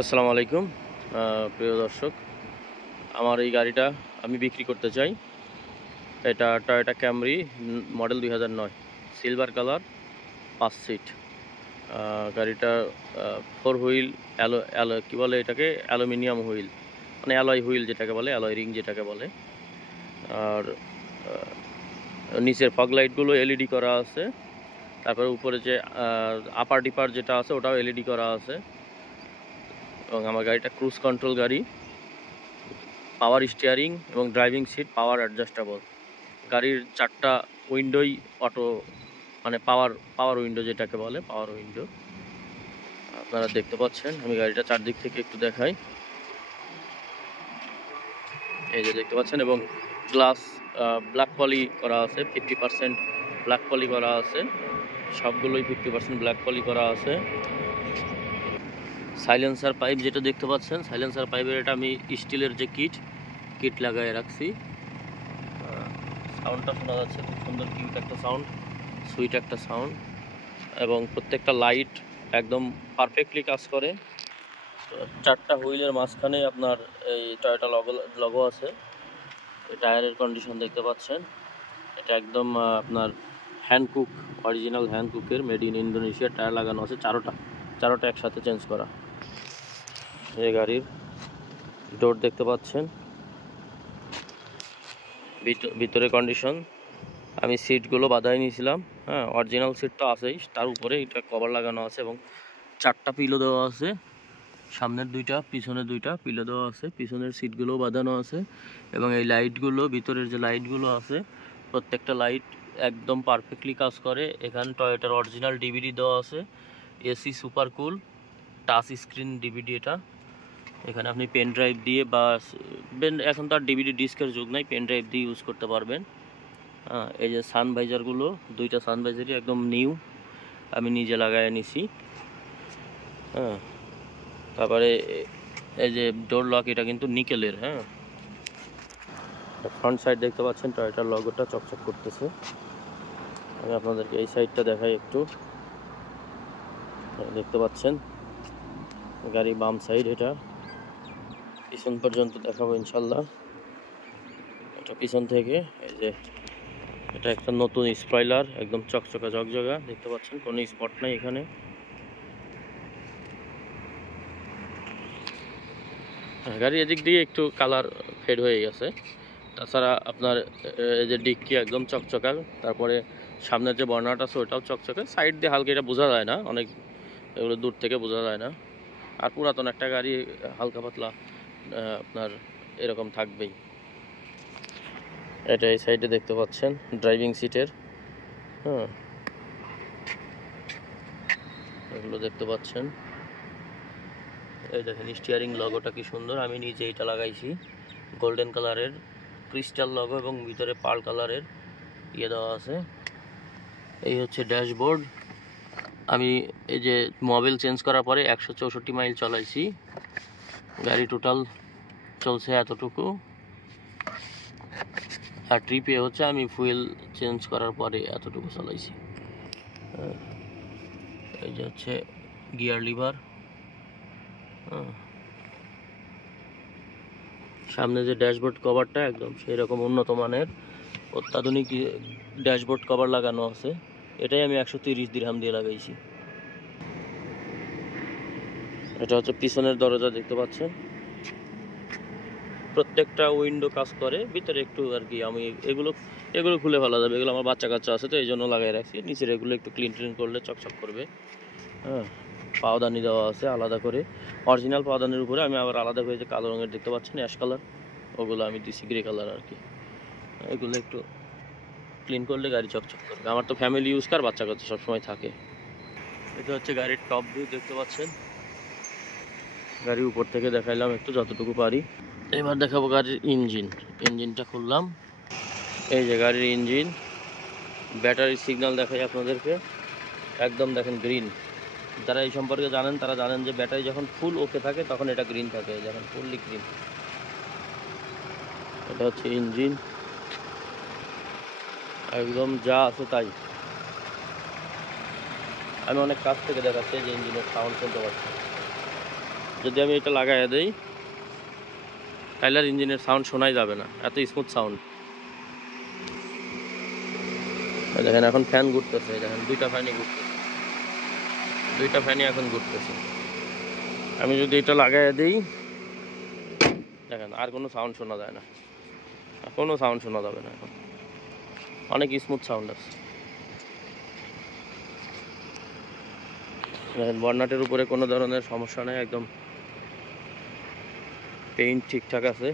আসসালামু আলাইকুম প্রিয় দর্শক, আমার এই গাড়িটা আমি বিক্রি করতে চাই। এটা Toyota Camry model 2009, silver colour, 5 seat. গাড়িটা 4 হুইল, কী বলে এটাকে, অ্যালুমিনিয়াম হুইল, মানে অ্যালয় হুইল যেটাকে বলে, অ্যালয় রিং যেটাকে বলে। আর নিচের ফগ লাইটগুলো এলইডি করা আছে। তারপরে উপরে যে আপার ডিপার যেটা আছে ওটাও এলইডি করা আছে। এবং আমার গাড়িটা ক্রুজ কন্ট্রোল গাড়ি, পাওয়ার স্টিয়ারিং এবং ড্রাইভিং সিট পাওয়ার অ্যাডজাস্টেবল। গাড়ির 4টা উইন্ডোই অটো, মানে পাওয়ার উইন্ডো যেটাকে বলে, পাওয়ার উইন্ডো আপনারা দেখতে পাচ্ছেন। আমি গাড়িটা চারদিক থেকে একটু দেখাই। এই যে দেখতে পাচ্ছেন, এবং গ্লাস ব্ল্যাক পলি করা আছে, 50% ব্ল্যাক পলি করা আছে, সবগুলোই 50% ব্ল্যাক পলি করা আছে। সাইলেন্সার পাইপ যেটা দেখতে পাচ্ছেন, সাইলেন্সার পাইপের এটা আমি স্টিলের যে কিট লাগায় রাখছি। সাউন্ডটা শোনা যাচ্ছে, খুব সুন্দর কিউট একটা সাউন্ড, সুইট একটা সাউন্ড, এবং প্রত্যেকটা লাইট একদম পারফেক্টলি কাজ করে। 4টা হুইলের মাঝখানে আপনার এই টয়োটা লগো আছে। এই টায়ারের কন্ডিশন দেখতে পাচ্ছেন, এটা একদম আপনার হ্যান্ডকুক, অরিজিনাল হ্যান্ডকুকের মেড ইন ইন্দোনেশিয়া টায়ার লাগানো আছে। চারোটা একসাথে চেঞ্জ করা। এই গাড়ির ডোর দেখতে পাচ্ছেন, ভিতরে কন্ডিশন। আমি সিটগুলো বাঁধাই নিয়েছিলাম, হ্যাঁ, অরিজিনাল সিট তো আছেই, তার উপরে এটা কভার লাগানো আছে এবং 4টা পিলো দেওয়া আছে। সামনের 2টা, পিছনের 2টা পিলো দেওয়া আছে। পিছনের সিটগুলোও বাঁধানো আছে এবং এই লাইটগুলো, ভিতরের যে লাইটগুলো আছে, প্রত্যেকটা লাইট একদম পারফেক্টলি কাজ করে। এখানে টয়োটার অরিজিনাল ডিভিডি দেওয়া আছে, AC super cool touch screen DVD. এটা এখানে আপনি পেন ড্রাইভ দিয়ে বা এখন তো আর ডিভিডি ডিস্কের যুগ নাই, পেন ড্রাইভ দিয়ে ইউজ করতে পারবেন। হ্যাঁ, এই যে সানভাইজারগুলো, 2টা সানভাইজারই একদম নিউ, আমি নিজে লাগাই নিছি। হ্যাঁ, তারপরে এই যে ডোর লক, এটা কিন্তু নিকেলের। হ্যাঁ, ফ্রন্ট সাইড দেখতে পাচ্ছেন, টয়োটার লগোটা চকচক করতেছে। আমি আপনাদেরকে এই সাইডটা দেখাই একটু। দেখতে পাচ্ছেন গাড়ি বাম সাইড, এটা পিছন পর্যন্ত দেখাবো ইনশাল্লাহ। এটা পিছন থেকে, এই যে এটা একটা নতুন স্পয়লার, একদম চকচকা ঝকঝকা, দেখতে পাচ্ছেন কোনো স্পট নাই এখানে। গাড়ি এদিক দিয়ে একটু কালার ফেড হয়ে গেছে, তাছাড়া আপনার এই যে ডিক্কি একদম চকচকা। তারপরে সামনের যে বর্নাটা আছে ওটাও চকচকে। সাইড দিয়ে হালকা, এটা বোঝা যায় না, অনেক এগুলো দূর থেকে বোঝা যায় না। আর পুরাতন একটা গাড়ি হালকা পাতলা আপনার এরকম থাকবেই। এটা এই সাইডে দেখতে পাচ্ছেন ড্রাইভিং সিটের, হ্যাঁ, এগুলো দেখতে পাচ্ছেন। এই দেখেন স্টিয়ারিং লগোটা কি সুন্দর, আমি নিজে এটা লাগাইছি, গোল্ডেন কালারের ক্রিস্টাল লগো এবং ভিতরে পার্ল কালারের ইয়ে দেওয়া আছে। এই হচ্ছে ড্যাশবোর্ড। আমি এই যে মোবিল চেঞ্জ করার পরে 164 মাইল চালাইছি। গাড়ি টোটাল চলছে এতটুকু। আর ট্রিপে হচ্ছে আমি ফুয়েল চেঞ্জ করার পরে এতটুকু চালাইছি। এই যে হচ্ছে গিয়ার লিভার। সামনে যে ড্যাশবোর্ড কভারটা একদম সেই রকম উন্নত মানের অত্যাধুনিক ড্যাশবোর্ড কভার লাগানো আছে। এটাই আমি 130 দিরহাম দিয়ে লাগাইছি। এটা হচ্ছে পিছনের দরজা, দেখতে পাচ্ছেন প্রত্যেকটা উইন্ডো কাজ করে। ভিতরে একটু আর কি, আমি এগুলো খুলে ফেলা যাবে, এগুলো আমার বাচ্চা কাচ্চা আছে তো এই জন্য লাগাই রাখছি। নিচের এগুলো একটু ক্লিন করলে চকচক করবে। হ্যাঁ, পাওদানি দেওয়া আছে আলাদা করে, অরিজিনাল পাওদানির উপরে আমি আবার আলাদা করে যে কালো রঙের দেখতে পাচ্ছেন অ্যাশ কালার, ওগুলো আমি দিচ্ছি গ্রে কালার আর কি। এগুলো একটু ক্লিন করলে গাড়ি চকচক করবে। আমার তো ফ্যামিলি ইউজ কার, বাচ্চা কাচ্চা সবসময় থাকে। এটা হচ্ছে গাড়ির টপ ভিউ, দেখতে পাচ্ছেন। গাড়ির উপর থেকে দেখাইলাম একটু যতটুকু পারি। এবার দেখাবো গাড়ির ইঞ্জিনটা খুললাম। এই যে গাড়ির ইঞ্জিন, ব্যাটারি সিগন্যাল দেখাই আপনাদেরকে, একদম দেখেন গ্রিন। যারা এই সম্পর্কে জানেন তারা জানেন যে ব্যাটারি যখন ফুল ওকে থাকে তখন এটা গ্রিন থাকে, যখন ফুললি গ্রিন। এটা হচ্ছে ইঞ্জিন, একদম যা আছে তাই। আমি অনেক কাছ থেকে দেখাচ্ছি যে ইঞ্জিনের সাউন্ড শুনতে পাচ্ছি। যদি আমি এটা লাগাইয়া দেই তাহলে আর ইঞ্জিনের সাউন্ড শোনাই যাবে না, এত স্মুথ সাউন্ড। দেখেন এখন ফ্যান ঘুরতেছে, দেখেন দুইটা ফ্যানই ঘুরতেছে, দুইটা ফ্যানই এখন ঘুরতেছে। আমি যদি এটা লাগাইয়া দিই দেখেন আর কোনো সাউন্ড শোনা যায় না, কোনো সাউন্ড শোনা যাবে না, এখন অনেক স্মুথ সাউন্ড আছে। দেখেন বর্নাটের উপরে কোনো ধরনের সমস্যা নেই, একদম পেইন্ট ঠিকঠাক আছে।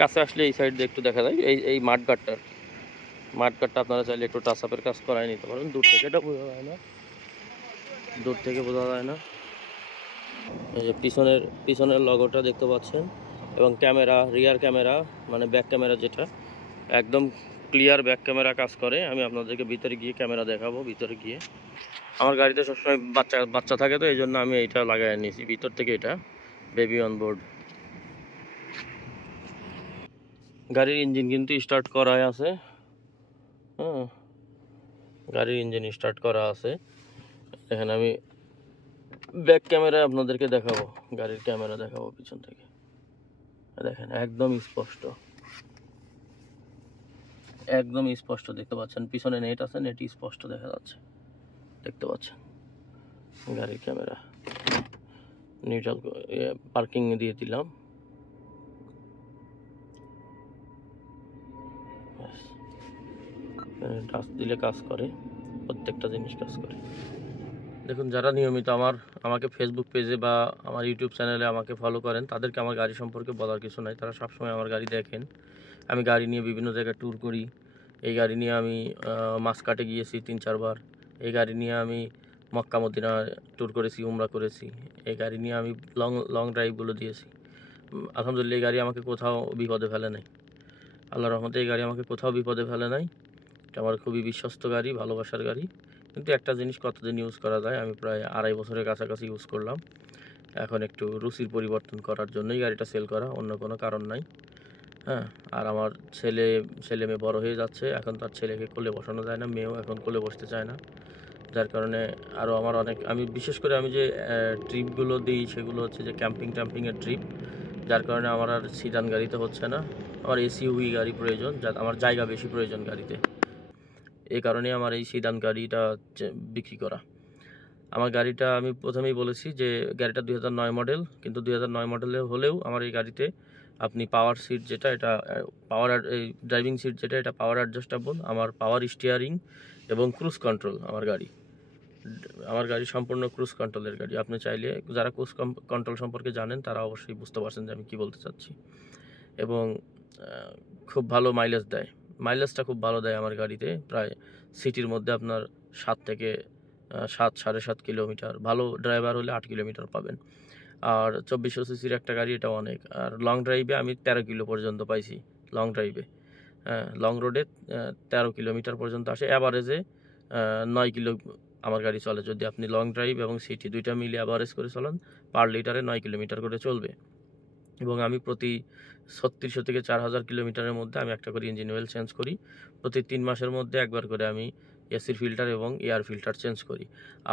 কাছে আসলে এই সাইড দিয়ে একটু দেখা যায় এই মাঠগাটটা আপনারা চাইলে একটু টাচ আপের কাজ করাই নিতে পারেন। দূর থেকে এটা বোঝা যায় না, দূর থেকে বোঝা যায় না। এই যে পিছনের লগোটা দেখতে পাচ্ছেন, এবং ক্যামেরা, রিয়ার ক্যামেরা মানে ব্যাক ক্যামেরা যেটা একদম ক্লিয়ার ব্যাক ক্যামেরা কাজ করে। আমি আপনাদেরকে ভিতরে গিয়ে ক্যামেরা দেখাবো। ভিতরে গিয়ে আমার গাড়িতে সবসময় বাচ্চা থাকে, তো এই জন্য আমি এইটা লাগাই নিয়েছি ভিতর থেকে, এটা বেবি অন বোর্ড। গাড়ির ইঞ্জিন কিন্তু স্টার্ট করাই আছে, হ্যাঁ গাড়ির ইঞ্জিন স্টার্ট করা আছে। দেখেন আমি ব্যাক ক্যামেরা আপনাদেরকে দেখাবো, গাড়ির ক্যামেরা দেখাবো পিছন থেকে। দেখেন একদম স্পষ্ট, একদম স্পষ্ট দেখতে পাচ্ছেন। পিছনে নেট আছে, নেট স্পষ্ট দেখা যাচ্ছে, দেখতে পাচ্ছেন। গাড়ির ক্যামেরা নিউট্রাল পার্কিং দিয়ে দিলাম, টাচ দিলে কাজ করে, প্রত্যেকটা জিনিস কাজ করে। দেখুন যারা নিয়মিত আমাকে ফেসবুক পেজে বা আমার ইউটিউব চ্যানেলে আমাকে ফলো করেন, তাদেরকে আমার গাড়ি সম্পর্কে বলার কিছু নাই। তারা সবসময় আমার গাড়ি দেখেন। আমি গাড়ি নিয়ে বিভিন্ন জায়গায় ট্যুর করি। এই গাড়ি নিয়ে আমি মাসকাটে গিয়েছি 3-4 বার। এই গাড়ি নিয়ে আমি মক্কা মদিনা ট্যুর করেছি, উমরা করেছি। এই গাড়ি নিয়ে আমি লং ড্রাইভগুলো দিয়েছি। আলহামদুলিল্লাহ এই গাড়ি আমাকে কোথাও বিপদে ফেলে নাই। আল্লাহর রহমতে এই গাড়ি আমাকে কোথাও বিপদে ফেলে নাই। এটা আমার খুবই বিশ্বস্ত গাড়ি, ভালোবাসার গাড়ি। কিন্তু একটা জিনিস কতদিন ইউজ করা যায়, আমি প্রায় 2.5 বছরের কাছাকাছি ইউজ করলাম। এখন একটু রুচির পরিবর্তন করার জন্যই গাড়িটা সেল করা, অন্য কোনো কারণ নাই। হ্যাঁ, আর আমার ছেলে মেয়ে বড় হয়ে যাচ্ছে, এখন তার ছেলেকে কোলে বসানো যায় না, মেয়েও এখন কোলে বসতে চায় না। যার কারণে আরও আমার আমি বিশেষ করে আমি যে ট্রিপগুলো দিই সেগুলো হচ্ছে যে ট্যাম্পিংয়ের ট্রিপ। যার কারণে আমার আর সিডান গাড়িতে হচ্ছে না, আমার এসইউভি গাড়ি প্রয়োজন, যা আমার জায়গা বেশি প্রয়োজন গাড়িতে। এই কারণে আমার এই সিডান গাড়িটা বিক্রি করা। আমার গাড়িটা আমি প্রথমেই বলেছি যে গাড়িটা 2009 মডেল, কিন্তু 2009 মডেলে হলেও আমার এই গাড়িতে আপনি পাওয়ার সিট যেটা, এটা এই ড্রাইভিং সিট যেটা, এটা পাওয়ার অ্যাডজাস্টেবল। আমার পাওয়ার স্টিয়ারিং এবং ক্রুজ কন্ট্রোল। আমার গাড়ি সম্পূর্ণ ক্রুজ কন্ট্রোলের গাড়ি। আপনি চাইলে, যারা ক্রুজ কন্ট্রোল সম্পর্কে জানেন তারা অবশ্যই বুঝতে পারছেন যে আমি কী বলতে চাচ্ছি। এবং খুব ভালো মাইলেজ দেয়, মাইলেজটা খুব ভালো দেয় আমার গাড়িতে। প্রায় সিটির মধ্যে আপনার 7 থেকে 7.5 কিলোমিটার, ভালো ড্রাইভার হলে 8 কিলোমিটার পাবেন। আর 2400 সিসির একটা গাড়ি, এটা অনেক। আর লং ড্রাইভে আমি 13 কিলো পর্যন্ত পাইছি। লং ড্রাইভে, লং রোডে 13 কিলোমিটার পর্যন্ত আসে। অ্যাভারেজে 9 কিলো আমার গাড়ি চলে। যদি আপনি লং ড্রাইভ এবং সিটি দুইটা মিলিয়ে অ্যাভারেজ করে চলান, পার লিটারে 9 কিলোমিটার করে চলবে। এবং আমি প্রতি 3600 থেকে 4000 কিলোমিটারের মধ্যে আমি একটা করে ইঞ্জিন অয়েল চেঞ্জ করি। প্রতি 3 মাসের মধ্যে একবার করে আমি এসির ফিল্টার এবং এয়ার ফিল্টার চেঞ্জ করি।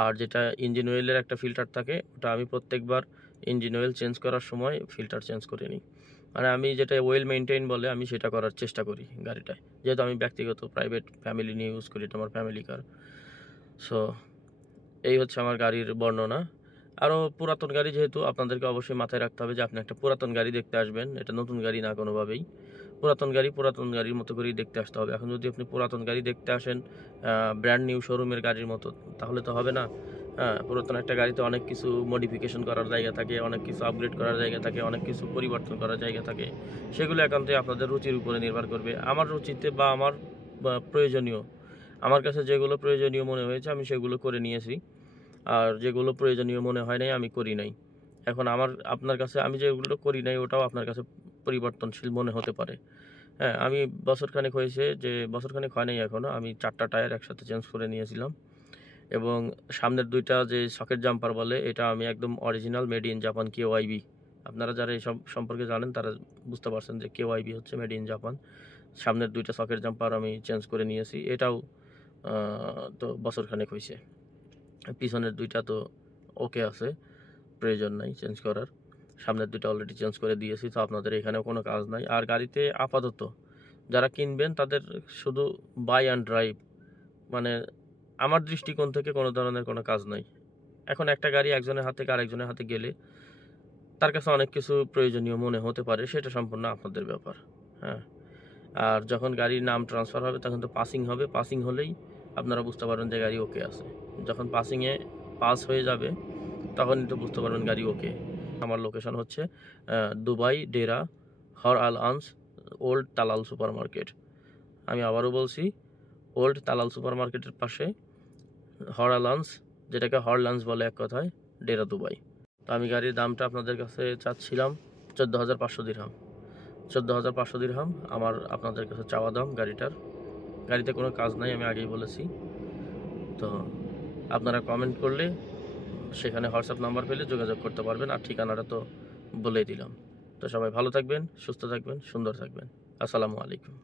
আর যেটা ইঞ্জিন অয়েলের একটা ফিল্টার থাকে, ওটা আমি প্রত্যেকবার ইঞ্জিন অয়েল চেঞ্জ করার সময় ফিল্টার চেঞ্জ করে নিই। মানে আমি যেটা ওয়েল মেনটেইন বলে, আমি সেটা করার চেষ্টা করি গাড়িটায়। যেহেতু আমি ব্যক্তিগত প্রাইভেট ফ্যামিলি নিয়ে ইউজ করি, এটা আমার ফ্যামিলি কার। সো এই হচ্ছে আমার গাড়ির বর্ণনা। আরও পুরাতন গাড়ি যেহেতু, আপনাদেরকে অবশ্যই মাথায় রাখতে হবে যে আপনি একটা পুরাতন গাড়ি দেখতে আসবেন, এটা নতুন গাড়ি না কোনোভাবেই। পুরাতন গাড়ির মতো করেই দেখতে আসতে হবে। এখন যদি আপনি পুরাতন গাড়ি দেখতে আসেন ব্র্যান্ড নিউ শোরুমের গাড়ির মতো, তাহলে তো হবে না। পুরাতন একটা গাড়িতে অনেক কিছু মডিফিকেশন করার জায়গা থাকে, অনেক কিছু আপগ্রেড করার জায়গা থাকে, অনেক কিছু পরিবর্তন করার জায়গা থাকে। সেগুলো একান্তই আপনাদের রুচির উপরে নির্ভর করবে। আমার রুচিতে বা আমার প্রয়োজনীয়, আমার কাছে যেগুলো প্রয়োজনীয় মনে হয়েছে আমি সেগুলো করে নিয়েছি। আর যেগুলো প্রয়োজনীয় মনে হয় নাই আমি করি নাই। এখন আপনার কাছে আমি যেগুলো করি নাই ওটাও আপনার কাছে পরিবর্তনশীল মনে হতে পারে। হ্যাঁ, আমি বছরখানেক হয় নাই এখনও, আমি 4টা টায়ার একসাথে চেঞ্জ করে নিয়েছিলাম। এবং সামনের 2টা যে সকেট জাম্পার বলে, এটা আমি একদম original made in Japan KYB। আপনারা যারা এইসব সম্পর্কে জানেন তারা বুঝতে পারছেন যে KYB হচ্ছে মেড ইন জাপান। সামনের 2টা সকেট জাম্পার আমি চেঞ্জ করে নিয়েছি, এটাও তো বছরখানেক হয়েছে। পিছনের 2টা তো ওকে আছে, প্রয়োজন নাই চেঞ্জ করার। সামনের দুটো অলরেডি চেঞ্জ করে দিয়েছি, তো আপনাদের এখানেও কোনো কাজ নাই। আর গাড়িতে আপাতত যারা কিনবেন তাদের শুধু বাই অ্যান্ড ড্রাইভ, মানে আমার দৃষ্টিকোণ থেকে কোনো ধরনের কোনো কাজ নাই। এখন একটা গাড়ি একজনের হাত থেকে আরেকজনের হাতে গেলে তার কাছে অনেক কিছু প্রয়োজনীয় মনে হতে পারে, সেটা সম্পূর্ণ আপনাদের ব্যাপার। হ্যাঁ, আর যখন গাড়ির নাম ট্রান্সফার হবে তখন তো পাসিং হবে, পাসিং হলেই আপনারা বুঝতে পারবেন যে গাড়ি ওকে আছে। যখন পাসিংয়ে পাস হয়ে যাবে তখনই তো বুঝতে পারবেন গাড়ি ওকে। আমার লোকেশন হচ্ছে দুবাই ডেরা হর আল আনস ওল্ড তালাল সুপার মার্কেট। আমি আবারও বলছি, ওল্ড তালাল সুপার মার্কেটের পাশে হর আল আনস, যেটাকে হর লঞ্চ বলে এক কথায়, ডেরা দুবাই। তো আমি গাড়ির দামটা আপনাদের কাছে চাচ্ছিলাম 14,500 দিরহাম। 14,500 দিরহাম আমার আপনাদের কাছে চাওয়া দাম গাড়িটার। গাড়িতে কোনো কাজ নাই, আমি আগেই বলেছি। তো আপনারা কমেন্ট করলে সেখানে হোয়াটসঅ্যাপ নাম্বার পেলে যোগাযোগ করতে পারবেন, আর ঠিকানাটা তো বলেই দিলাম। তো সবাই ভালো থাকবেন, সুস্থ থাকবেন, সুন্দর থাকবেন। আসসালামু আলাইকুম।